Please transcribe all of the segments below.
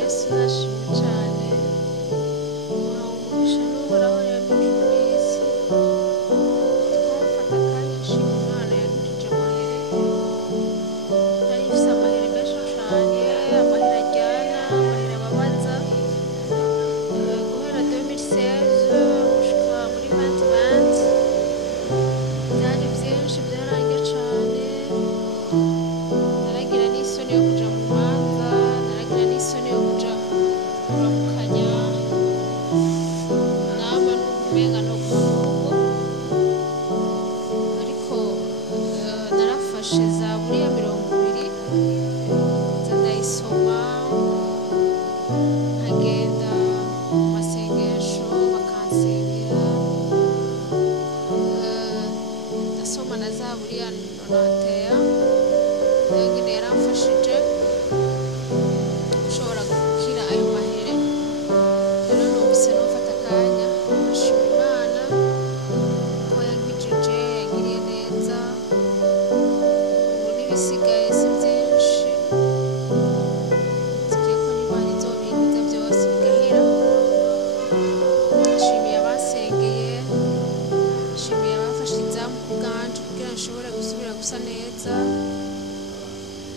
Yesu nashimwe cane uhawe umugisha n'uhoraho yamijuru n'isi twamufata akanya nshima Imana yankijije amahere nari mfise amahere menshi cane amahere aryana amahere ababaza guhera 2016 gushika muri 2020 vyari vyinshi vyaranrya cane naragira n'isoni yo kuja mu manza naragira n'isoni yo kuja kuramukanya nama n'ukumenga no kurugo ariko narafashe zaburi ya 20 nza ndayisoma nkagenda mu masengesho bakansengera ndasoma na zaburi ya 91 nayo nyene yaramfashije gushobora gukira ayo mahere rero numvise nofata akanya ndashima Imana ko yankijije yangiriye neza ubu n'ibisigaye si vyinshi nzigiye ko n'Imana izobinkiza vyose bigahera nshimiye abasengeye nshimiye abafashe izamu ku bwanje kugira nshobore gusubira gusa neza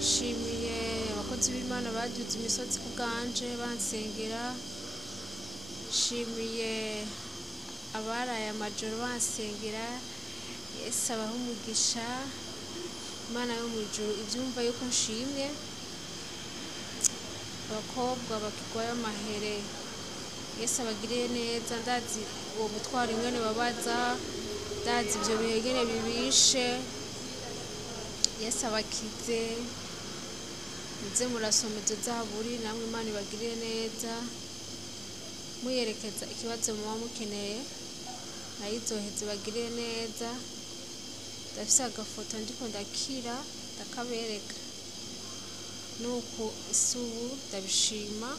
nshimiye abakozi b'Imana baduze imisozi ku bwanje bansengera nshimiye abaraye amajoro bansengera Yesu abahe umugisha Imana yo mw'ijuru ivyumva yuko nshimye abakobwa bakigwaye amahere Yesu abagiriye neza ndazi uwo mutwaro ingene babaza ndazi ivyo bihe ingene bibishe Yesu abakize muze murasoma izo zaburi namwe Imana ibagiriye neza muyerekeza ikibazo muba mukeneye nayo izoheza ibagiriye neza ndafise agafoto ndiko ndakira ndakabereka nuko isi ubu ndabishima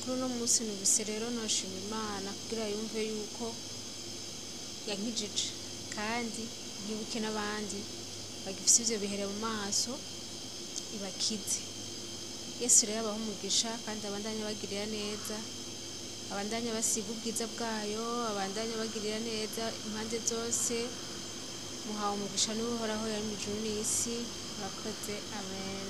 kuri uno munsi numvise rero noshima Imana kugira yumve yuko yankijije kandi yibuke n'abandi bagifise ivyo bihere mu maso ibakize Yesu rero abahe umugisha kandi abandanye bagirira neza abandanye basiga ubwiza bwayo abandanye bagirira neza impande zose muhawe umugisha n'uhoraho yari mw'ijuru n'isi murakoze amen.